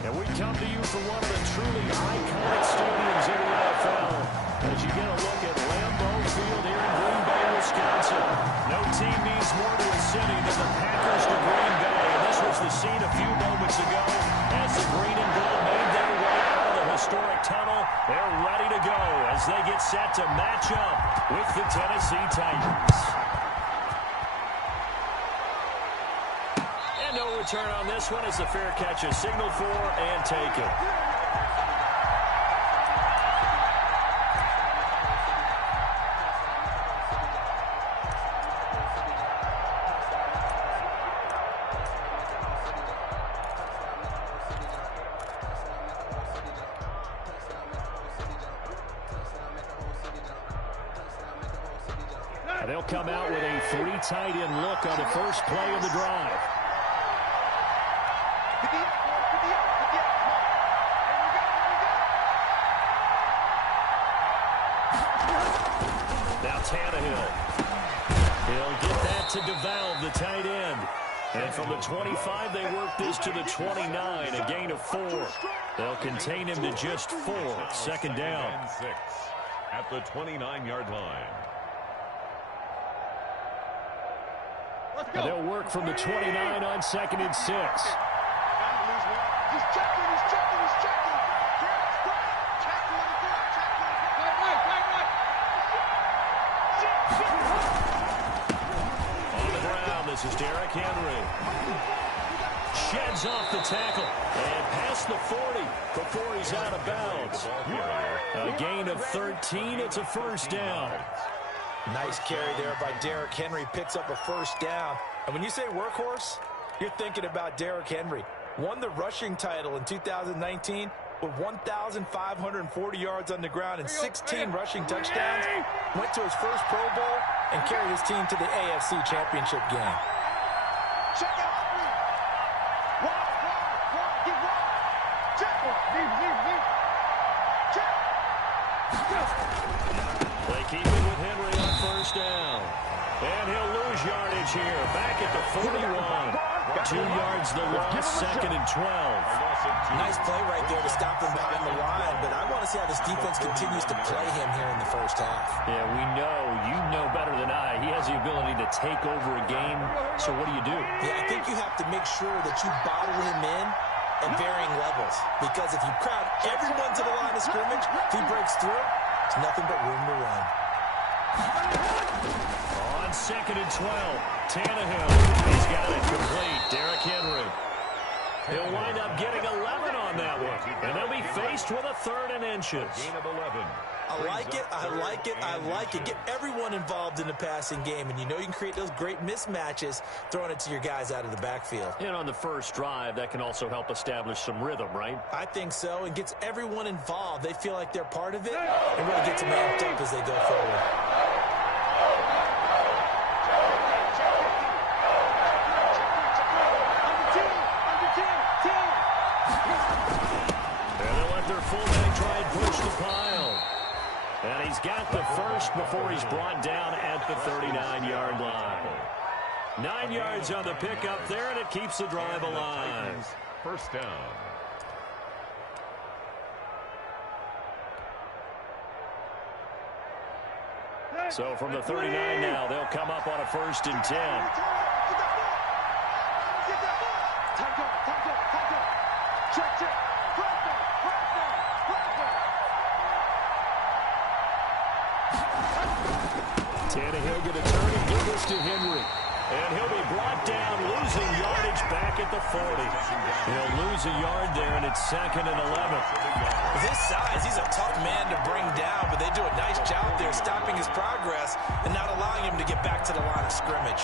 And we come to you from one of the truly iconic stadiums in the NFL as you get a look at Lambeau Field here in Green Bay, Wisconsin. No team means more to a city than the Packers to Green Bay. And this was the scene a few moments ago as the green and gold made their way out of the historic tunnel. They're ready to go as they get set to match up with the Tennessee Titans. No return on this one as the fair catch is signaled for and taken. They'll come out with a three tight end look on the first play of the drive. Tannehill. He'll get that to devalve the tight end. And from the 25, they work this to the 29, a gain of 4. They'll contain him to just 4. Second down. 6 at the 29-yard line. And they'll work from the 29 on 2nd and 6. He's checking. This is Derrick Henry. Sheds off the tackle and past the 40 before he's out of bounds. A gain of 13. It's a first down. Nice carry there by Derrick Henry. Picks up a first down. And when you say workhorse, you're thinking about Derrick Henry. Won the rushing title in 2019 with 1,540 yards on the ground and 16 rushing touchdowns. Went to his first Pro Bowl and carried his team to the AFC Championship game. Check out. Get wide. Check. They keep it with Henry on first down. And he'll lose yardage here. Back at the 41. 2 yards the loss, 2nd and 12. Nice play right there to stop him behind the line, but I want to see how this defense continues to play him here in the first half. Yeah, you know better than I. He has the ability to take over a game, so what do? Yeah, I think you have to make sure that you bottle him in at varying levels, because if you crowd everyone to the line of scrimmage, if he breaks through, there's nothing but room to run. On 2nd and 12, Tannehill. He's got it complete. Derrick Henry. He'll wind up getting 11 on that one. And they'll be faced with a 3rd and inches. Gain of 11. I like it. Get everyone involved in the passing game. And you know you can create those great mismatches throwing it to your guys out of the backfield. And on the first drive, that can also help establish some rhythm, right? I think so. And gets everyone involved. They feel like they're part of it and really gets them amped up as they go forward. And he's got the first before he's brought down at the 39-yard line. 9 yards on the pickup there, and it keeps the drive alive. First down. So from the 39 now, they'll come up on a 1st and 10. Tannehill going to turn and give this to Henry. And he'll be brought down, losing yardage back at the 40. He'll lose a yard there, and it's 2nd and 11. With his size, he's a tough man to bring down, but they do a nice job there stopping his progress and not allowing him to get back to the line of scrimmage.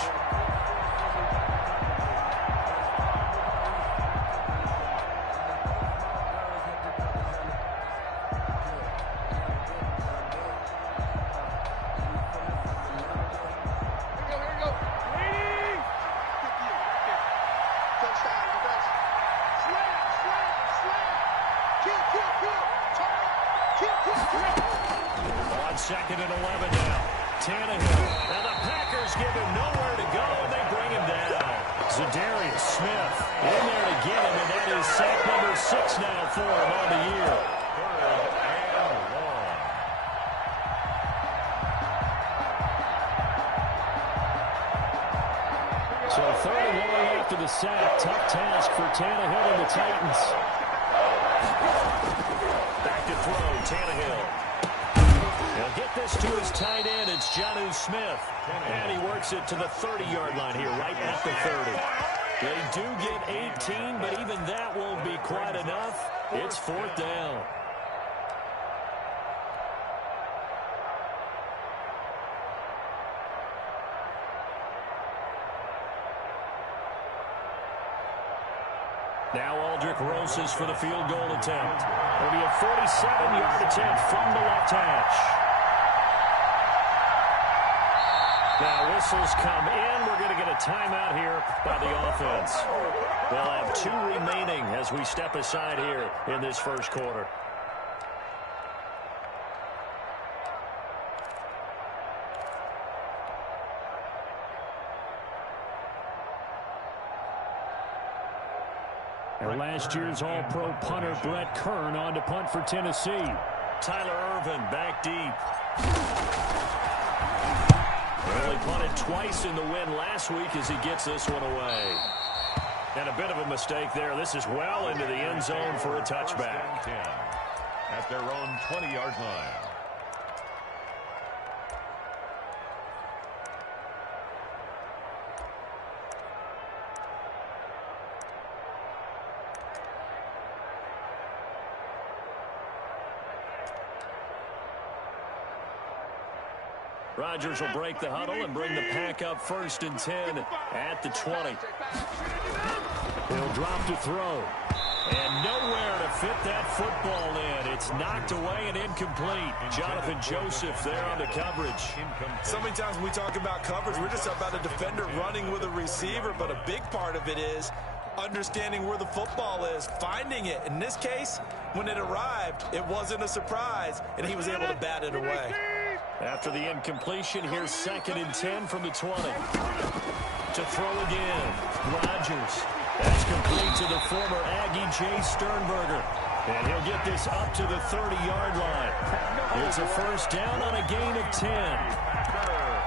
On 2nd and 11 now. Tannehill. And the Packers give him nowhere to go, and they bring him down. Zadarius Smith in there to get him, and that is sack number of 6 now for him on the year. So 3rd and long after the sack. Tough task for Tannehill and the Titans. Back to throw, Tannehill. He'll get this to his tight end. It's Jonnu Smith. And he works it to the 30-yard line here, right at the 30. They do get 18, but even that won't be quite enough. It's 4th down. Now Aldrich Rosas for the field goal attempt. It'll be a 47-yard attempt from the left hash. Now whistles come in. We're going to get a timeout here by the offense. They'll have 2 remaining as we step aside here in this first quarter. And last year's All-Pro punter Brett Kern on to punt for Tennessee. Tyler Irvin back deep. Only punted twice in the win last week as he gets this one away. And a bit of a mistake there. This is well into the end zone for a touchback. 10 at their own 20-yard line. Rodgers will break the huddle and bring the pack up 1st and 10 at the 20. He'll drop to throw. And nowhere to fit that football in. It's knocked away and incomplete. Jonathan Joseph there on the coverage. So many times when we talk about coverage, we're just about a defender running with a receiver, but a big part of it is understanding where the football is, finding it. In this case, when it arrived, it wasn't a surprise, and he was able to bat it away. After the incompletion, here's 2nd and 10 from the 20. To throw again, Rodgers. That's complete to the former Aggie Jay Sternberger. And he'll get this up to the 30-yard line. It's a 1st down on a gain of 10.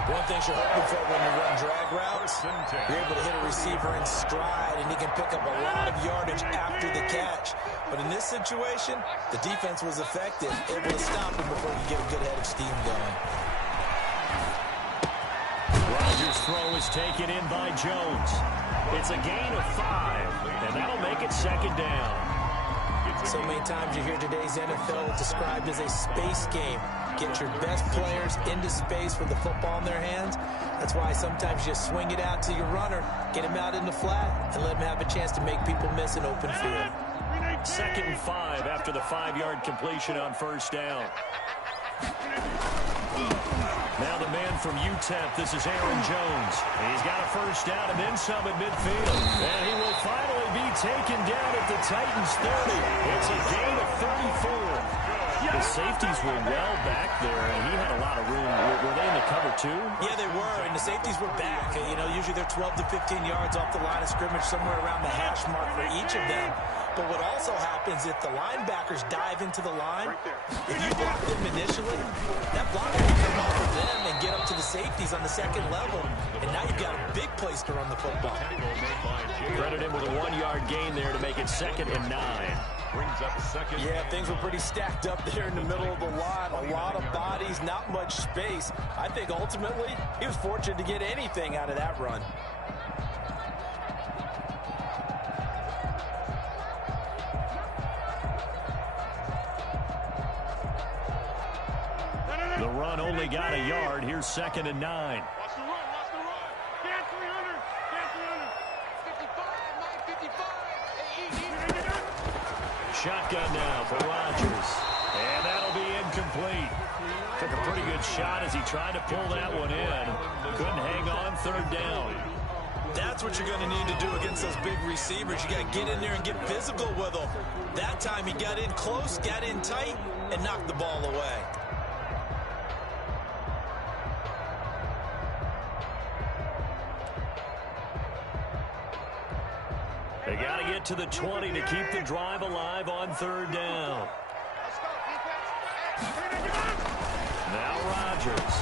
One thing you're hoping for when you run drag routes, you're able to hit a receiver in stride, and he can pick up a lot of yardage after the catch. But in this situation, the defense was effective, able to stop him before he get a good head of steam going. Rodgers' throw is taken in by Jones. It's a gain of 5, and that'll make it 2nd down. So many times you hear today's NFL described as a space game. Get your best players into space with the football in their hands. That's why sometimes you just swing it out to your runner, get him out in the flat, and let him have a chance to make people miss an open field. 2nd and 5 after the 5-yard completion on 1st down. Now the man from UTEP, this is Aaron Jones. He's got a 1st down and then some at midfield. And he will finally be taken down at the Titans 30. It's a gain of 34. The safeties were well back there, and he had a lot of room. Were they in the cover too? Yeah, they were, and the safeties were back. You know, usually they're 12 to 15 yards off the line of scrimmage, somewhere around the hash mark for each of them. But what also happens if the linebackers dive into the line, if you block them initially, that blocker can come off of them and get up to the safeties on the 2nd level, and now you've got a big place to run the football. Credit him with a 1-yard gain there to make it 2nd and 9. Brings up 2nd. Yeah, things were pretty stacked up there in the middle of the line. A lot of bodies, not much space. I think ultimately he was fortunate to get anything out of that run. The run only got a yard. Here's 2nd and 9. Watch the run, watch the run. Get 300, get 300. 55, 55. Shotgun now for Rodgers. And that'll be incomplete. Took a pretty good shot as he tried to pull that one in. Couldn't hang on, 3rd down. That's what you're going to need to do against those big receivers. You got to get in there and get physical with them. That time he got in close, got in tight, and knocked the ball away. They got to get get to the 20 to keep the drive alive on third down. Now Rodgers.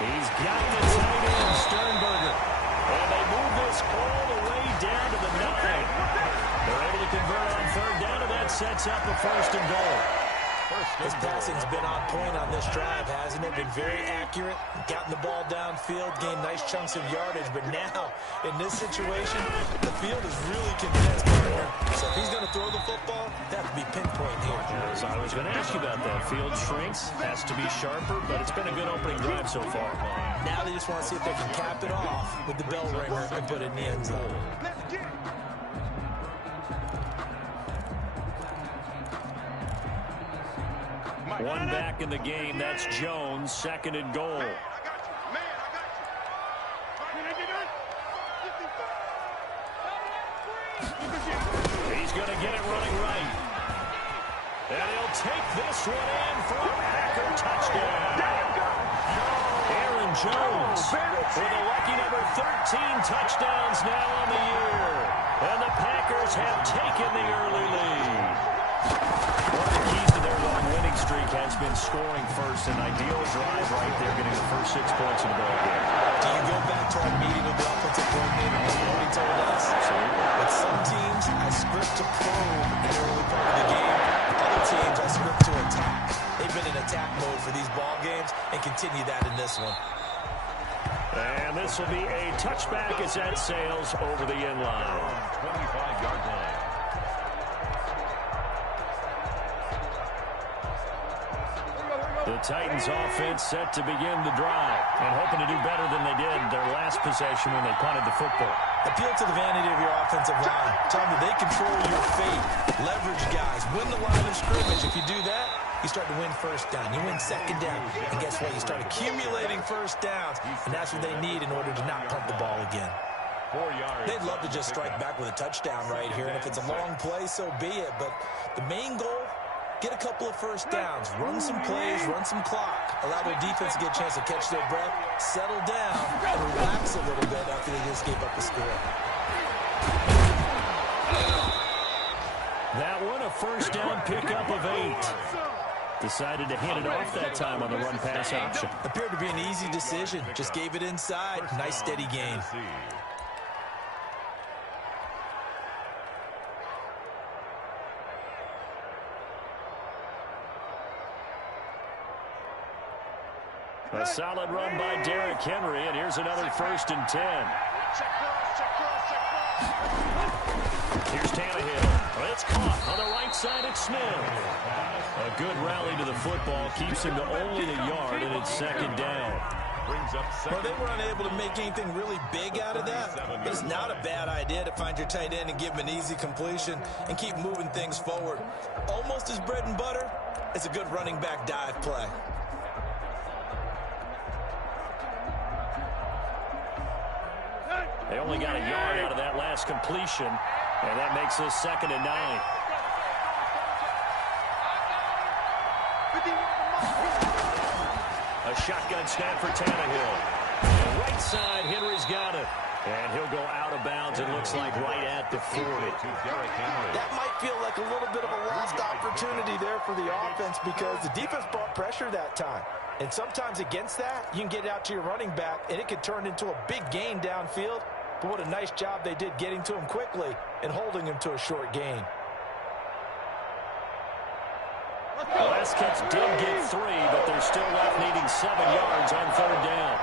He's got the tight end, Sternberger. And they move this all the way down to the 9. They're able to convert on third down, and that sets up a first and goal. His passing's been on point on this drive, hasn't it? Been very accurate, gotten the ball downfield, gained nice chunks of yardage. But now, in this situation, the field is really condensed, partner. So if he's going to throw the football, that would be pinpoint here. Yes, I was going to ask you about that. Field shrinks, has to be sharper, but it's been a good opening drive so far. Now they just want to see if they can cap it off with the bell ringer and put it in the end zone. One back in the game. That's Jones. Second and goal. He's going to get it running right. And he'll take this one in for a Packer touchdown. Aaron Jones with a lucky number 13 touchdowns now on the year. And the Packers have taken the early lead. One of the keys to their long winning streak has been scoring first. An ideal drive right there, getting the first 6 points in the ball game. Do you go back to our meeting with the offensive coordinator and what he told us? With some teams, I script to probe in the early part of the game. Other teams, I script to attack. They've been in attack mode for these ball games and continue that in this one. And this will be a touchback as that sails over the end line. 25-yard line. The Titans offense set to begin the drive and hoping to do better than they did their last possession when they punted the football. Appeal to the vanity of your offensive line. Tell them they control your fate. Leverage guys. Win the line of scrimmage. If you do that, you start to win first down. You win second down. And guess what? You start accumulating first downs. And that's what they need in order to not punt the ball again. 4 yards. They'd love to just strike back with a touchdown right here. And if it's a long play, so be it. But the main goal, get a couple of first downs, run some plays, run some clock, allow their defense to get a chance to catch their breath, settle down, and relax a little bit after they just gave up the score. That one, a first down pickup of 8. Decided to hand it off that time on the run-pass option. Appeared to be an easy decision. Just gave it inside. Nice, steady gain. A solid run by Derrick Henry, and here's another first and 10. Here's Tannehill. It's caught on the right side at Smith. A good rally to the football keeps him to only the yard, and it's second down. Well, they were unable to make anything really big out of that, but it's not a bad idea to find your tight end and give him an easy completion and keep moving things forward. Almost his bread and butter is a good running back dive play. They only got a yard out of that last completion, and that makes this second and 9. A shotgun snap for Tannehill. Right side, Henry's got it. And he'll go out of bounds, it looks like right at the 40. That might feel like a little bit of a lost opportunity there for the offense because the defense brought pressure that time. And sometimes against that, you can get it out to your running back, and it could turn into a big gain downfield. But what a nice job they did getting to him quickly and holding him to a short gain. Last catch did get 3, but they're still left needing 7 yards on third down.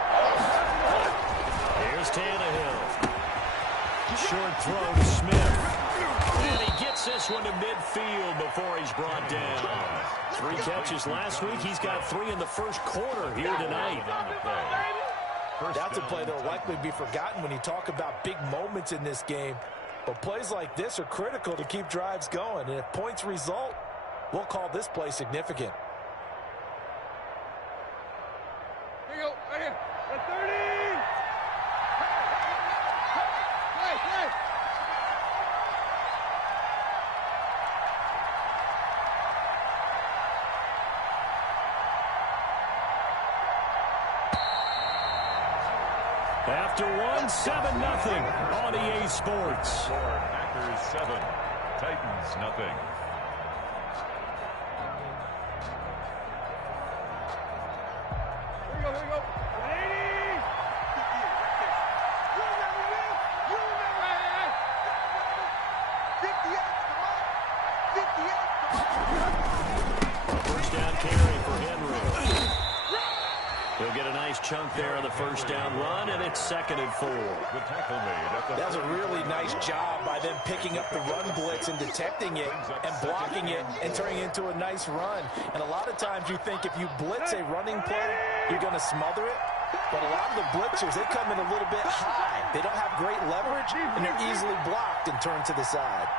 Here's Tannehill. Short throw to Smith. And he gets this one to midfield before he's brought down. 3 catches last week. He's got 3 in the first quarter here tonight. That's a play that will likely be forgotten when you talk about big moments in this game. But plays like this are critical to keep drives going. And if points result, we'll call this play significant. Here you go, right here. That's 30. Play. After 1, 7-0 on EA Sports. Packers 7. Titans, nothing. Here we go, here we go. 180. You never win. You never win. 58, come on. 58, come on. First down carry for Henry. He'll get a nice chunk there on the first down run, and it's 2nd and 4. The tackle made at the That was a really nice job by them picking up the run blitz and detecting it and blocking it and turning it into a nice run. And a lot of times you think if you blitz a running play, you're going to smother it. But a lot of the blitzers, they come in a little bit high. They don't have great leverage, and they're easily blocked and turned to the side.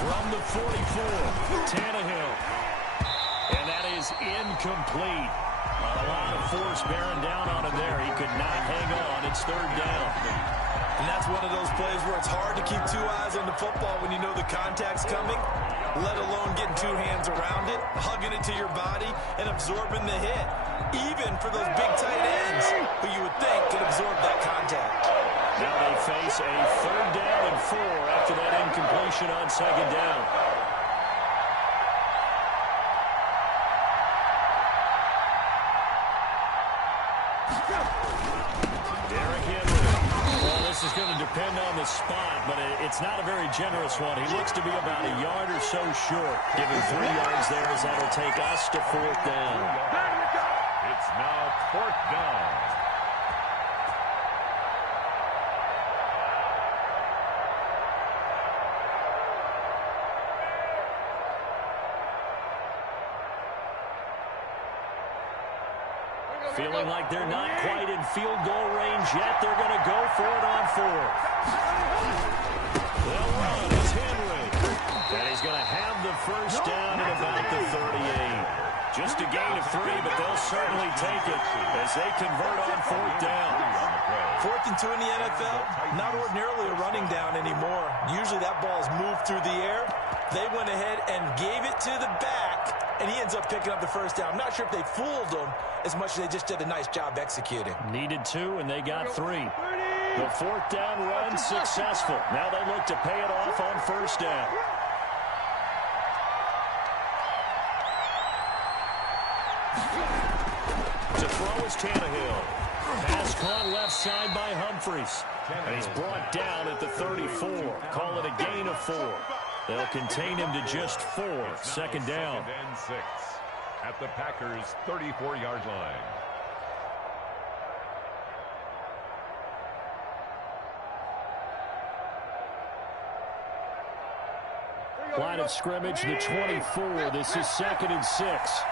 From the 44, Tannehill. And that is incomplete. A lot of force bearing down on him there. He could not hang on. It's 3rd down. And that's one of those plays where it's hard to keep 2 eyes on the football when you know the contact's coming, let alone getting 2 hands around it, hugging it to your body, and absorbing the hit. Even for those big tight ends who you would think could absorb that contact. Now they face a 3rd down and 4 after that incompletion on 2nd down. Derrick Henry. Well, this is going to depend on the spot, but it's not a very generous one. He looks to be about a yard or so short. Given 3 yards there as that'll take us to 4th down. It's now 4th down. Feeling like they're not quite in field goal range yet. They're going to go for it on 4th. They'll run. It's Henry. And he's going to have the first down at about the 38. Just a gain of 3, but they'll certainly take it as they convert on 4th down. 4th and 2 in the NFL, not ordinarily a running down anymore. Usually that ball is moved through the air. They went ahead and gave it to the back, and he ends up picking up the first down. I'm not sure if they fooled him as much as they just did a nice job executing. Needed 2, and they got 3. The 4th down run successful. Now they look to pay it off on 1st down. To throw is Tannehill. Pass caught left side by Humphries. And he's brought down at the 34. Call it a gain of 4. They'll contain him to just 4. 2nd down. 2nd and 6 at the Packers' 34-yard line. Line of scrimmage, the 24. This is 2nd and 6.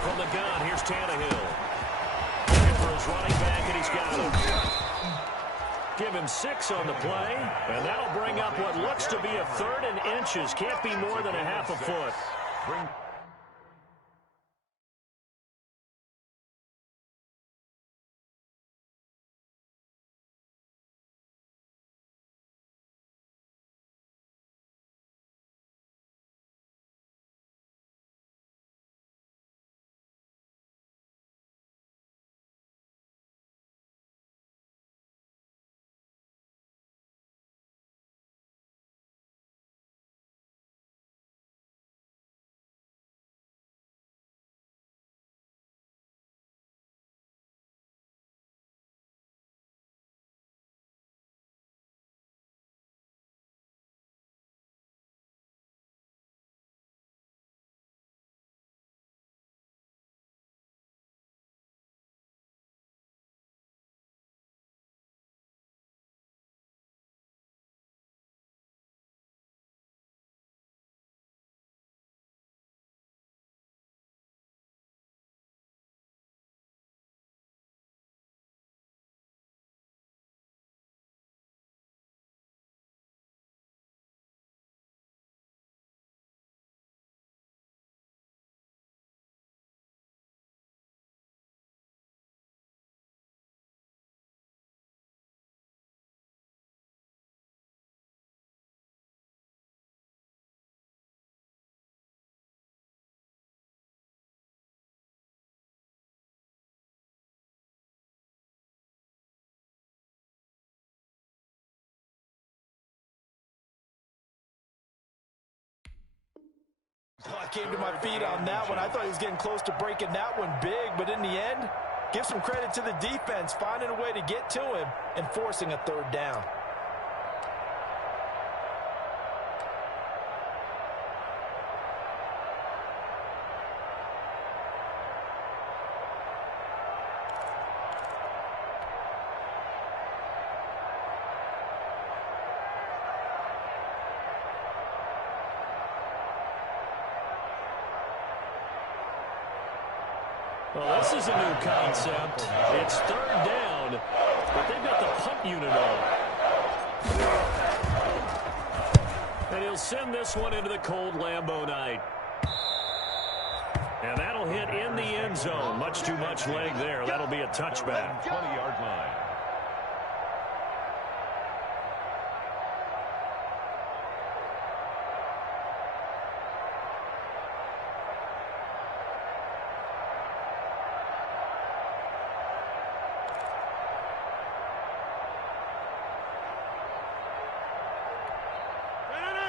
From the gun, here's Tannehill. Looking for his running back, and he's got him. Give him 6 on the play, and that'll bring up what looks to be a 3rd and inches. Can't be more than a half a foot. came to my feet on that one. I thought he was getting close to breaking that one big, but in the end, give some credit to the defense, finding a way to get to him and forcing a third down. Well, this is a new concept. It's third down, but they've got the punt unit on. And he'll send this one into the cold Lambeau night. And that'll hit in the end zone. Much too much leg there. That'll be a touchback. 20-yard line.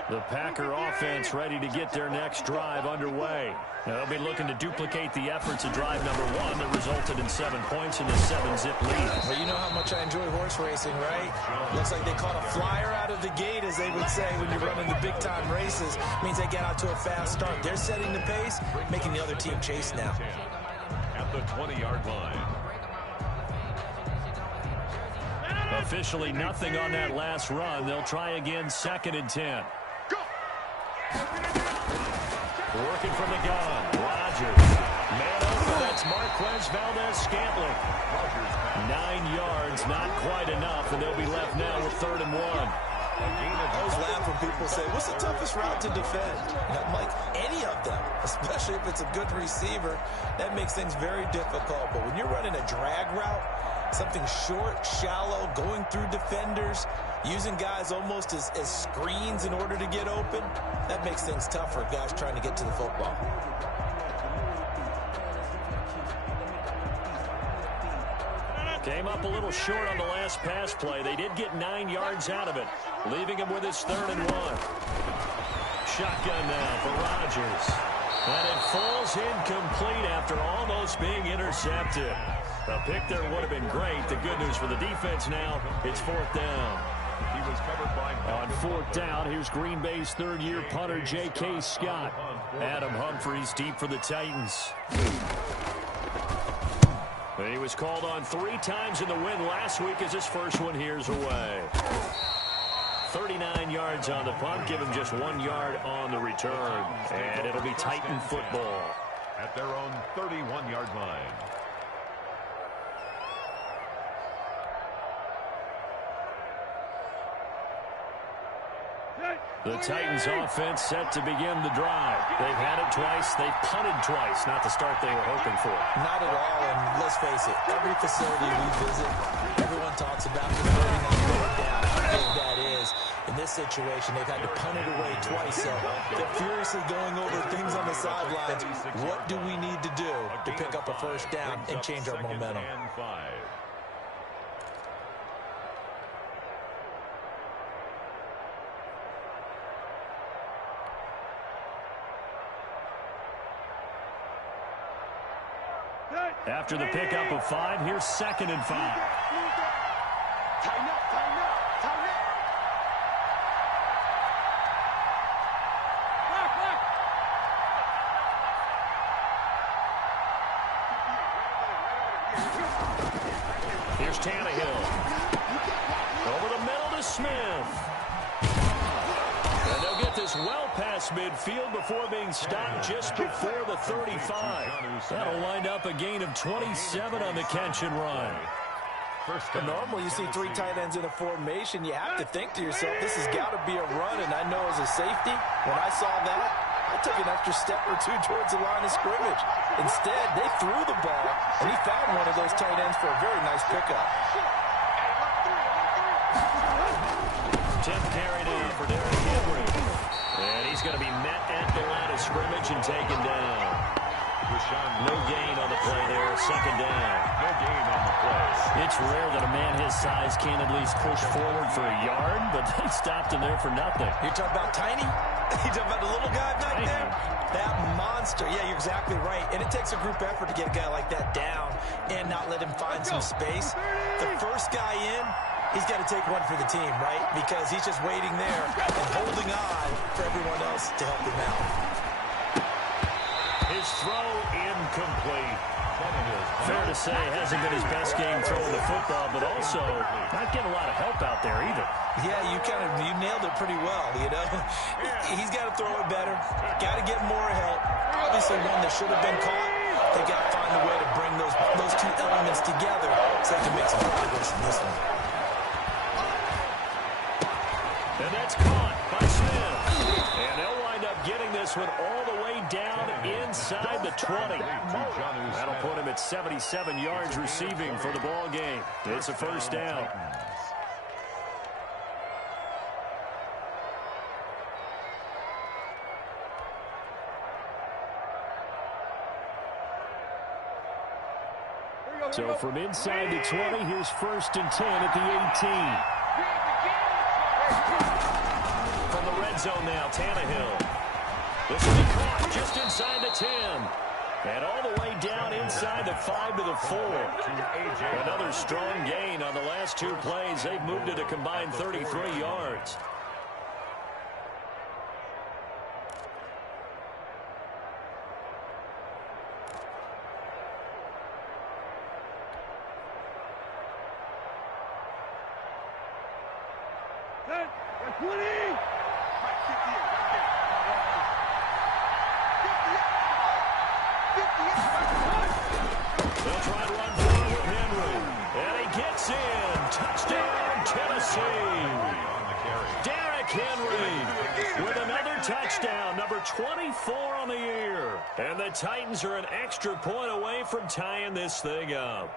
The Packer offense ready to get their next drive underway. They'll be looking to duplicate the efforts of drive number one that resulted in 7 points in the 7-zip lead. Well, you know how much I enjoy horse racing, right? Looks like they caught a flyer out of the gate, as they would say when you're running the big-time races. Means they get out to a fast start. They're setting the pace, making the other team chase now. At the 20-yard line. Officially nothing on that last run. They'll try again, 2nd and 10. Working from the gun, Rodgers. Man open, that's Marquez Valdez-Scantling. 9 yards, not quite enough, and they'll be left now with 3rd and 1. I always laugh when people say, what's the toughest route to defend? And I'm like, any of them, especially if it's a good receiver. That makes things very difficult. But when you're running a drag route, something short, shallow, going through defenders, using guys almost as screens in order to get open, that makes things tough for guys trying to get to the football. Came up a little short on the last pass play. They did get 9 yards out of it, leaving him with his 3rd and 1. Shotgun now for Rodgers. And it falls incomplete after almost being intercepted. A pick there would have been great. The good news for the defense now, it's 4th down. He was covered by on 4th down, here's Green Bay's 3rd-year punter, J.K. Scott. Adam Humphries deep for the Titans. He was called on 3 times in the win last week as his first one here's away. 39 yards on the punt, give him just 1 yard on the return. And it'll be Titan football. At their own 31-yard line. The Titans offense set to begin the drive. They've had it twice. They've punted twice. Not the start they were hoping for. Not at all, and let's face it, every facility we visit, everyone talks about converting on third down, how big that is. In this situation, they've had to punt it away twice, so they're furiously going over things on the sidelines. What do we need to do to pick up a first down and change our momentum? After the pickup of 5, here's 2nd and 5. Tighten up, tighten up, tighten up. Lock. Here's Tannehill. Over the middle to Smith. And they'll get this well past midfield before being stopped just before the 35. That'll wind up a gain of 27 on the catch and run. And normally you see 3 tight ends in a formation, you have to think to yourself, this has got to be a run. And I know as a safety, when I saw that, I took an extra step or 2 towards the line of scrimmage. Instead, they threw the ball, and he found one of those tight ends for a very nice pickup. 10th carry now for Derrick Henry. And he's going to be met at the line of scrimmage and taken down. No gain on the play there. 2nd down. No gain on the play. It's rare that a man his size can't at least push forward for a yard, but they stopped him there for nothing. You're talking about tiny? You talking about the little guy back there? That monster. Yeah, you're exactly right. And it takes a group effort to get a guy like that down and not let him find some space. The first guy in, he's got to take one for the team, right? Because he's just waiting there and holding on for everyone else to help him out. His throw incomplete. Fair to say, hasn't been his best game throwing the football, but also not getting a lot of help out there either. Yeah, you nailed it pretty well, you know. He's got to throw it better. Got to get more help. Obviously one that should have been caught. They got to find a way to bring those two elements together so they can make some progress in this one. And that's caught by Smith. And they'll wind up getting this one all the way down inside the 20. That'll put him at 77 yards receiving for the ball game. It's a first down. So from inside the 20, here's 1st and 10 at the 18. From the red zone now, Tannehill. This will be caught just inside the 10. And all the way down inside the 5 to the 4. Another strong gain on the last 2 plays. They've moved it a combined 33 yards. Touchdown, number 24 on the year. And the Titans are an extra point away from tying this thing up.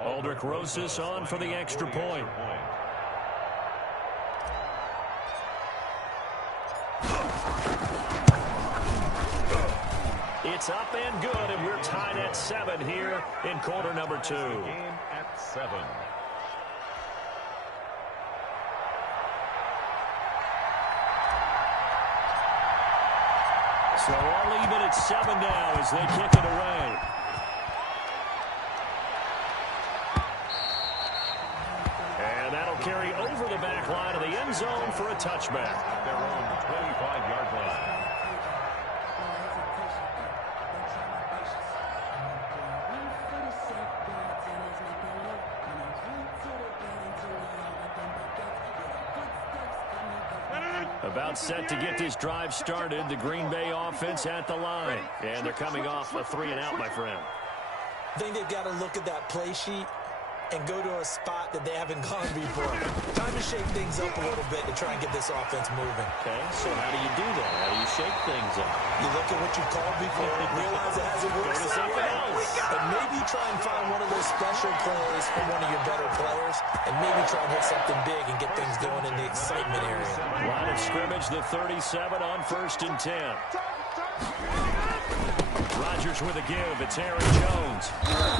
Aldrich Rosas on for the extra point. It's up and good, and we're tied at 7 here in quarter number 2. Game at 7. So all even at 7 now as they kick it away. And that'll carry over the back line of the end zone for a touchback. Their own 25-yard line. About set to get this drive started. The Green Bay offense at the line. And they're coming off a 3-and-out, my friend. I think they've got to look at that play sheet and go to a spot that they haven't gone before. Time to shake things up a little bit to try and get this offense moving. Okay, so how do you do that? How do you shake things up? You look at what you called before, realize it hasn't worked Go to something else. and maybe try and find one of those special plays from one of your better players, and maybe try and hit something big and get things going in the excitement area. Line of scrimmage, the 37 on 1st and 10. Rodgers with a give. It's Aaron Jones.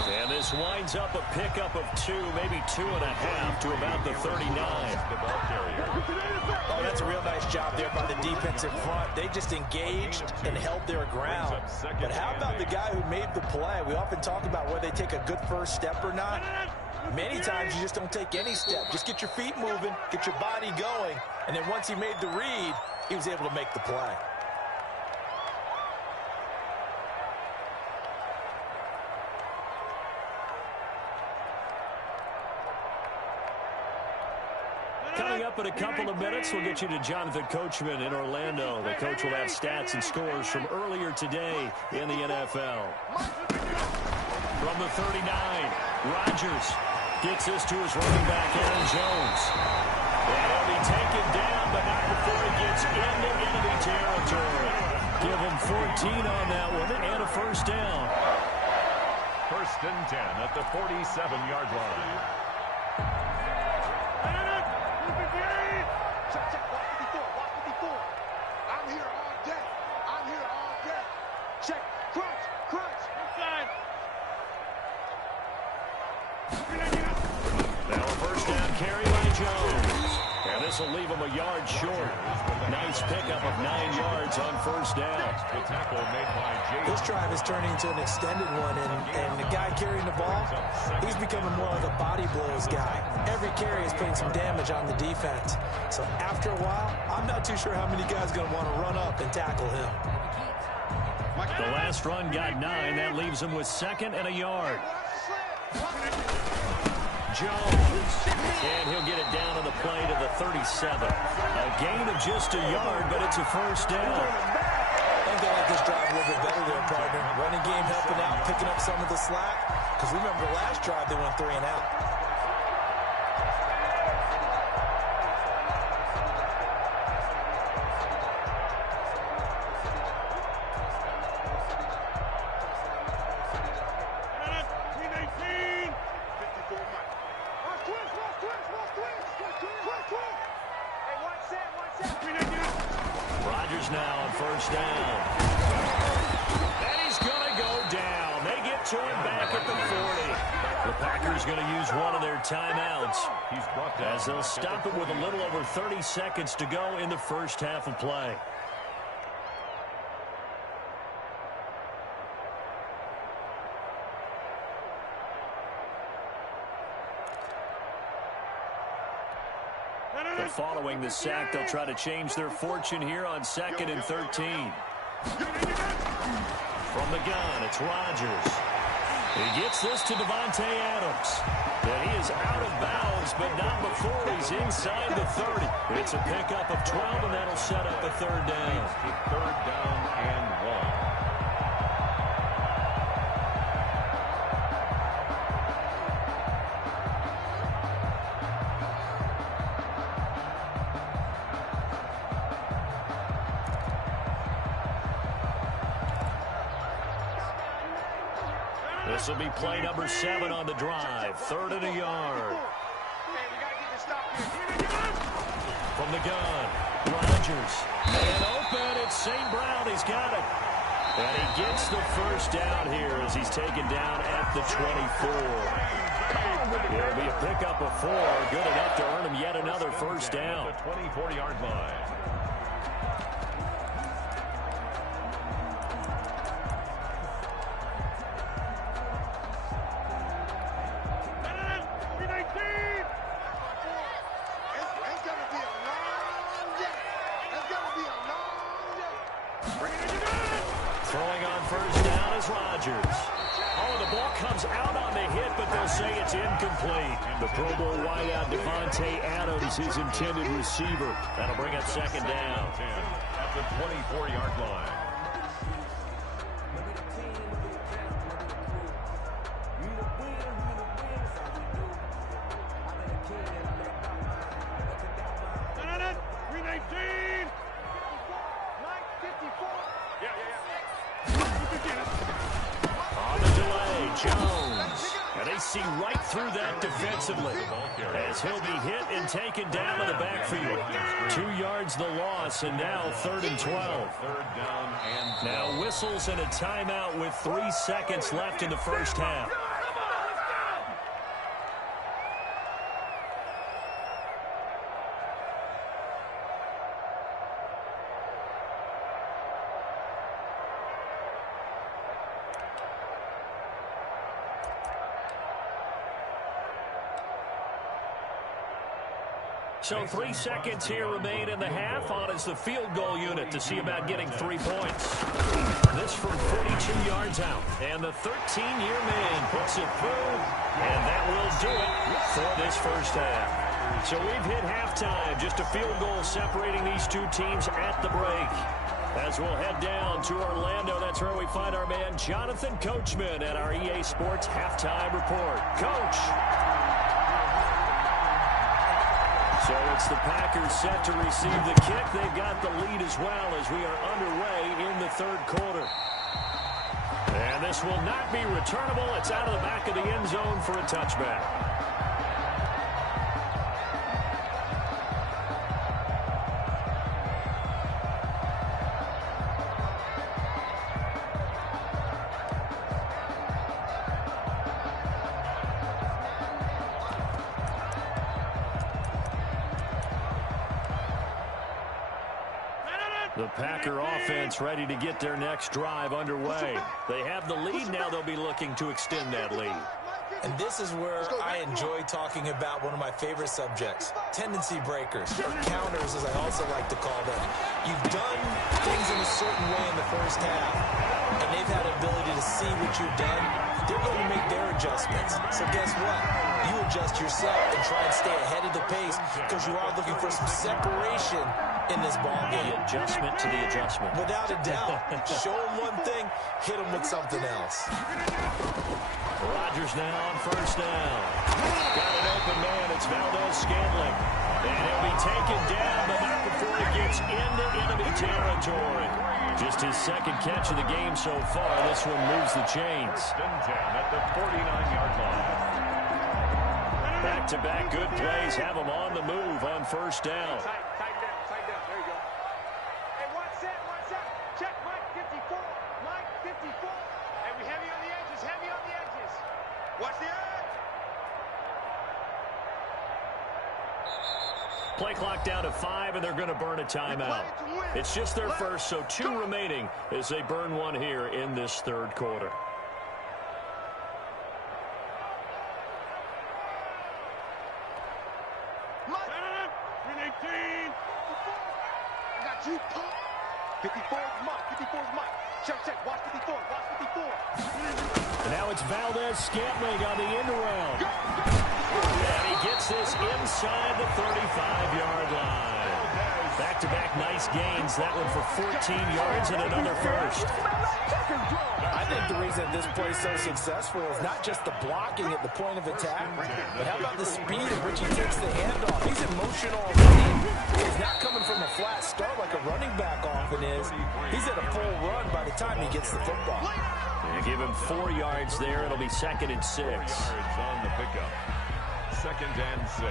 And this winds up a pickup of 2, maybe 2.5 to about the 39. Oh, that's a real nice job there by the defensive front. They just engaged and held their ground. But how about the guy who made the play? We often talk about whether they take a good first step or not. Many times you just don't take any step. Just get your feet moving, get your body going, and then once he made the read, he was able to make the play. Coming up in a couple of minutes, we'll get you to Jonathan Coachman in Orlando. The coach will have stats and scores from earlier today in the NFL. From the 39, Rodgers gets this to his running back, Aaron Jones. And he'll be taken down, but not before he gets into enemy territory. Give him 14 on that one and a first down. 1st and 10 at the 47-yard line. I'm here all day. Inside. Now a first down carry by Jones. And this will leave him a yard short. Nice pickup of 9 yards on first down. The tackle made by James. This drive is turning into an extended one, and the guy carrying the ball, he's becoming more like a body blows guy. Every carry is putting some damage on the defense. So after a while, I'm not too sure how many guys are going to want to run up and tackle him. The last run got 9. That leaves him with 2nd and a yard. Jones. And he'll get it down on the play to the 37. A gain of just a yard, but it's a first down. I think they like this drive a little bit better there, partner. Running game helping out, picking up some of the slack. Because remember the last drive, they went 3 and out. Rodgers now on first down. And he's going to go down. They get to him back at the 40. The Packers going to use one of their timeouts as they'll stop it with a little over 30 seconds to go in the first half of play. But following the sack, they'll try to change their fortune here on 2nd and 13. From the gun, it's Rodgers. He gets this to Davante Adams. And he is out of bounds, but not before he's inside the 30. It's a pickup of 12, and that'll set up a third down. Third down and 1. This will be play number 7 on the drive. 3rd and a yard. From the gun, Rodgers. And open, it's St. Brown. He's got it. And he gets the first down here as he's taken down at the 24. It'll be a pickup of 4. Good enough to earn him yet another first down. The 24-yard line. Throwing on first down is Rodgers. Oh, the ball comes out on the hit, but they'll say it's incomplete. The Pro Bowl wideout Davante Adams, his intended receiver. That'll bring up 2nd down. At the 24-yard line. On the delay, Jones. And they see right through that defensively as he'll be hit and taken down in the backfield. 2 yards the loss, and now 3rd and 12. Now whistles and a timeout with 3 seconds left in the first half. So 3 seconds here remain in the half. On is the field goal unit to see about getting 3 points. This from 42 yards out. And the 13-year man puts it through. And that will do it for this first half. So we've hit halftime. Just a field goal separating these two teams at the break. As we'll head down to Orlando, that's where we find our man Jonathan Coachman at our EA Sports Halftime Report. Coach. So it's the Packers set to receive the kick. They've got the lead as well as we are underway in the 3rd quarter. And this will not be returnable. It's out of the back of the end zone for a touchback. The Packer offense ready to get their next drive underway. They have the lead now. They'll be looking to extend that lead. And this is where I enjoy talking about one of my favorite subjects, tendency breakers, or counters as I also like to call them. You've done things in a certain way in the first half, and they've had the ability to see what you've done. They're going to make their adjustments. So guess what? You adjust yourself and try and stay ahead of the pace because you are looking for some separation in this ball game. The adjustment to the adjustment. Without a doubt. Show them one thing, hit them with something else. Rodgers now on first down. Got an open man. It's Valdez-Scantling. And he'll be taken down, but not before he gets into enemy territory. Just his second catch of the game so far. This one moves the chains. First and 10 at the 49-yard line. Back-to-back good plays have him on the move on first down. Tighten down. There you go. Hey, one set. Check Mike 54. Mike 54. And we heavy on the edges. Watch the edge. Play clock down to 5, and they're going to burn a timeout. It's just their first, so 2 remaining as they burn one here in this third quarter. Green 18. I got you. 54 is Mike. Check. Watch 54. And now it's Valdez-Scantling on the end around. And he gets this inside the 35-yard line. Back-to-back nice gains. That one for 14 yards and another first. I think the reason this play is so successful is not just the blocking at the point of attack, but how about the speed at which he takes the handoff? He's in motion already. He's not coming from a flat start like a running back often is. He's at a full run by the time he gets the football. They give him 4 yards there. It'll be 2nd and 6. Yards on the pickup. 2nd and 6.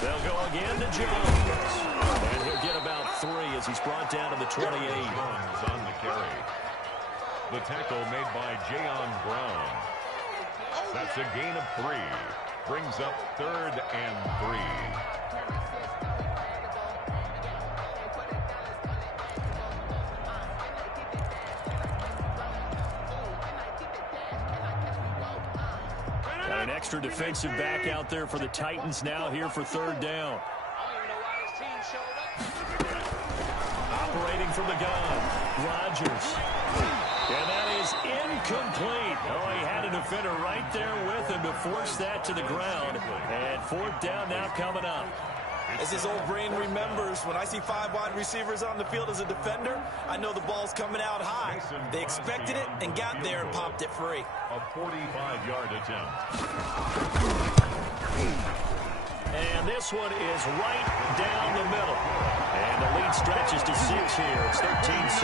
They'll go again to Jones. And he'll get about 3 as he's brought down to the 28. Jones on the carry. The tackle made by Jayon Brown. That's a gain of 3. Brings up 3rd and 3. Got an extra defensive back out there for the Titans now here for 3rd down. Operating from the gun, Rodgers. And that is incomplete. Oh, he had a defender right there with him to force that to the ground. And 4th down now coming up. As his old brain remembers, when I see 5 wide receivers on the field as a defender, I know the ball's coming out high. They expected it and got there and popped it free. A 45-yard attempt. And this one is right down the middle. And the lead stretches to 6 here. It's 13-7.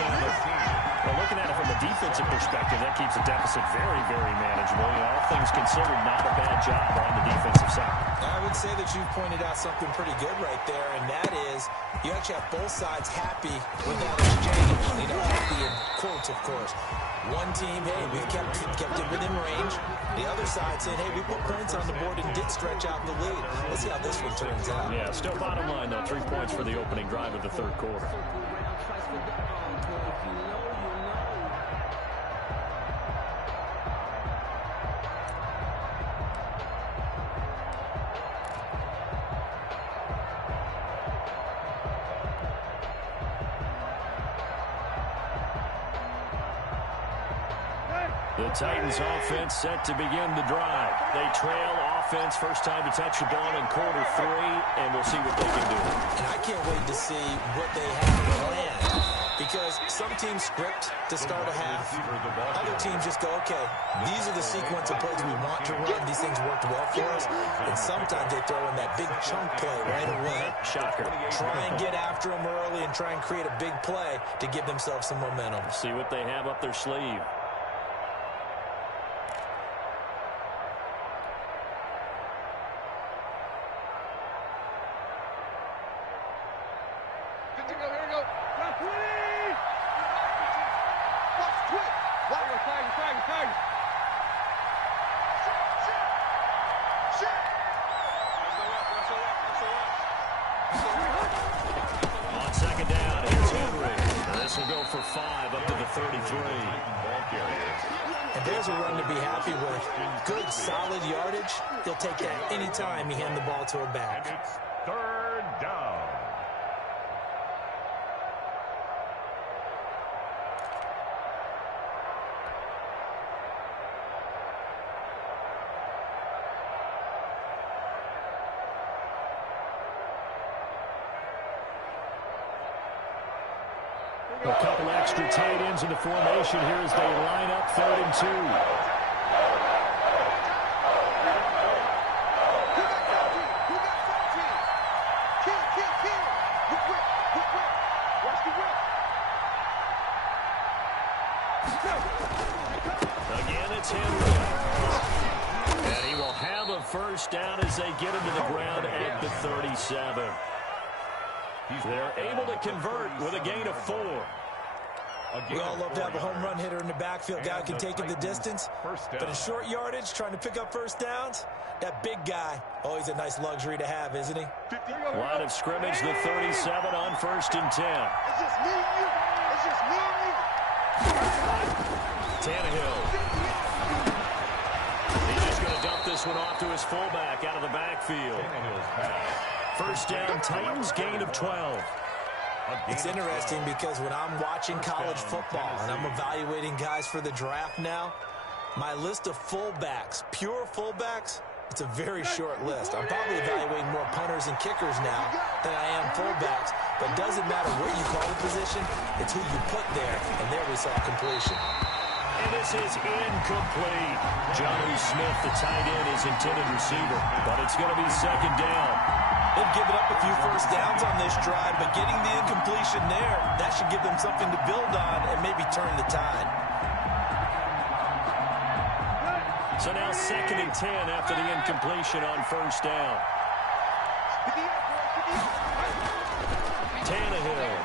Well, looking at it from a defensive perspective, that keeps the deficit very, very manageable. You know, all things considered, not a bad job on the defensive side. I would say that you've pointed out something pretty good right there, and that is you actually have both sides happy with that exchange. You know, happy in quotes, of course. One team, hey, we've kept it within range. The other side saying, hey, we put points on the board and did stretch out the lead. Let's see how this one turns out. Yeah, still bottom line, though, 3 points for the opening drive of the third quarter. The Titans offense set to begin the drive. They trail offense, first time to touch the ball in quarter 3, and we'll see what they can do. And I can't wait to see what they have planned Because some teams script to start a half. Other teams just go, okay, these are the sequence of plays we want to run. These things worked well for us. And sometimes they throw in that big chunk play right away. Shocker. Try and get after them early and try and create a big play to give themselves some momentum. See what they have up their sleeve. On second down, here's Henry. This will go for 5 up to the 33. And there's a run to be happy with. Good, solid yardage. He'll take that any time he hand the ball to a back. It's third down. A couple extra tight ends in the formation here as they line up 3rd and 2. Again, it's Henry. And he will have a first down as they get him to the ground at the 37. They're able to convert with a gain of 4. We all love to have a home run hitter in the backfield. Guy who can take it the distance. But in short yardage, trying to pick up first downs, that big guy, always a nice luxury to have, isn't he? Line of scrimmage, the 37 on 1st and 10. It's just me and you. It's just me and you. Tannehill. He's just going to dump this one off to his fullback out of the backfield. First down, Titans, gain of 12. It's interesting because when I'm watching college football and I'm evaluating guys for the draft now, my list of fullbacks, pure fullbacks, it's a very short list. I'm probably evaluating more punters and kickers now than I am fullbacks. But it doesn't matter what you call the position, it's who you put there. And there we saw completion. And this is incomplete. Jonnu Smith, the tight end, is intended receiver. But it's going to be second down. They've given up a few first downs on this drive, but getting the incompletion there, that should give them something to build on and maybe turn the tide. So now 2nd and 10 after the incompletion on first down. Tannehill.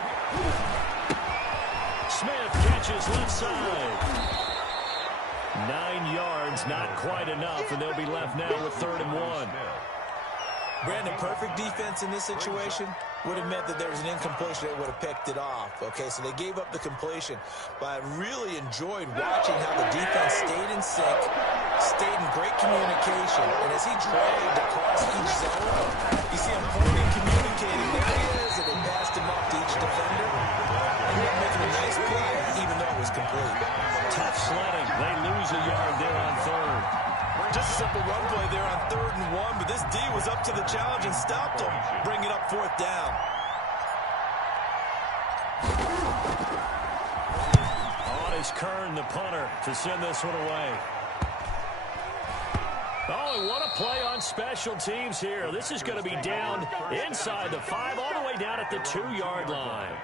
Smith catches left side. 9 yards, not quite enough, and they'll be left now with 3rd and 1. Brandon, perfect defense in this situation would have meant that there was an incompletion that would have picked it off. Okay, so they gave up the completion. But I really enjoyed watching how the defense stayed in sync, stayed in great communication. And as he dragged across each zone, you see him pointing, communicating. There he is, and they passed him up to each defender. And they're making a nice play, even though it was complete. Tough sledding. They lose a yard there on 3rd. Just a simple run play there on 3rd and 1, but this D was up to the challenge and stopped him. Bring it up 4th down. On is Kern, the punter, to send this one away. Oh, and what a play on special teams here. This is going to be down inside the 5, all the way down at the 2-yard line.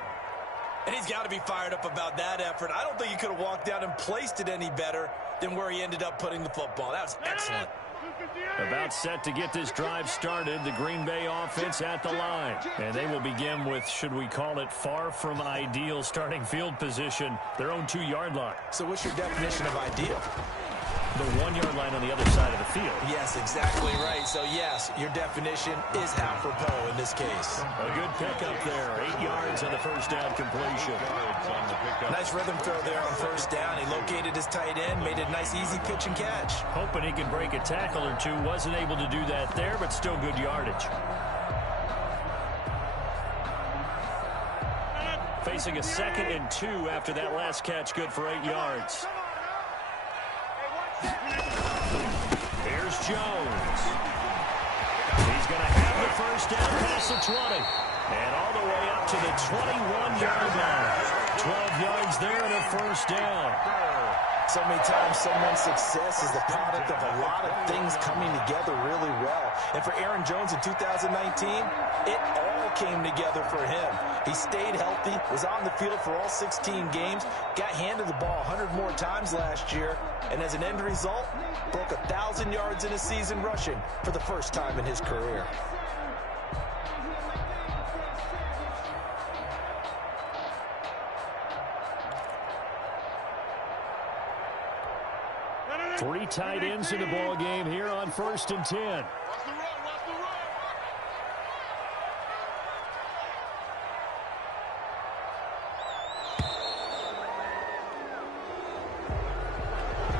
And he's got to be fired up about that effort. I don't think he could have walked down and placed it any better than where he ended up putting the football. That was excellent. About set to get this drive started, the Green Bay offense at the line. And they will begin with, should we call it, far from ideal starting field position, their own 2-yard line. So what's your definition of ideal? The 1-yard line on the other side of the field. Yes, exactly right. So, yes, your definition is apropos in this case. A good pickup there. 8 yards on the first down completion. Nice rhythm throw there on first down. He located his tight end, made it a nice, easy pitch and catch. Hoping he could break a tackle or two. Wasn't able to do that there, but still good yardage. Facing a 2nd and 2 after that last catch, good for 8 yards. Here's Jones. He's going to have the first down past the 20. And all the way up to the 21-yard line. 12 yards there and a first down. So many times someone's success is the product of a lot of things coming together really well. And for Aaron Jones in 2019, it all came together for him. He stayed healthy, was on the field for all 16 games, got handed the ball 100 more times last year, and as an end result, broke 1,000 yards in a season rushing for the first time in his career. Three tight ends in the ball game here on 1st and 10.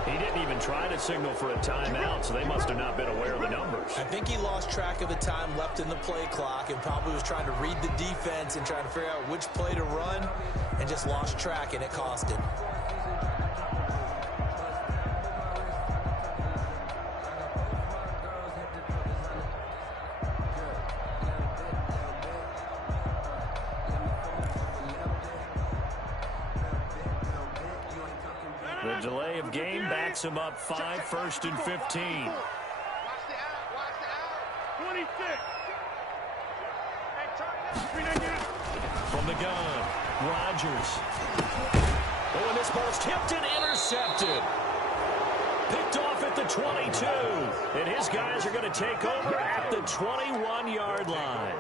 He didn't even try to signal for a timeout, so they must have not been aware of the numbers. I think he lost track of the time left in the play clock and probably was trying to read the defense and trying to figure out which play to run and just lost track, and it cost him. The delay of game backs him up 5, 1st and 15. Watch the out. Watch the out. 26. Hey, turn it up. From the gun, Rodgers. Oh, and this ball's tipped and intercepted. Picked off at the 22. And his guys are going to take over at the 21-yard line.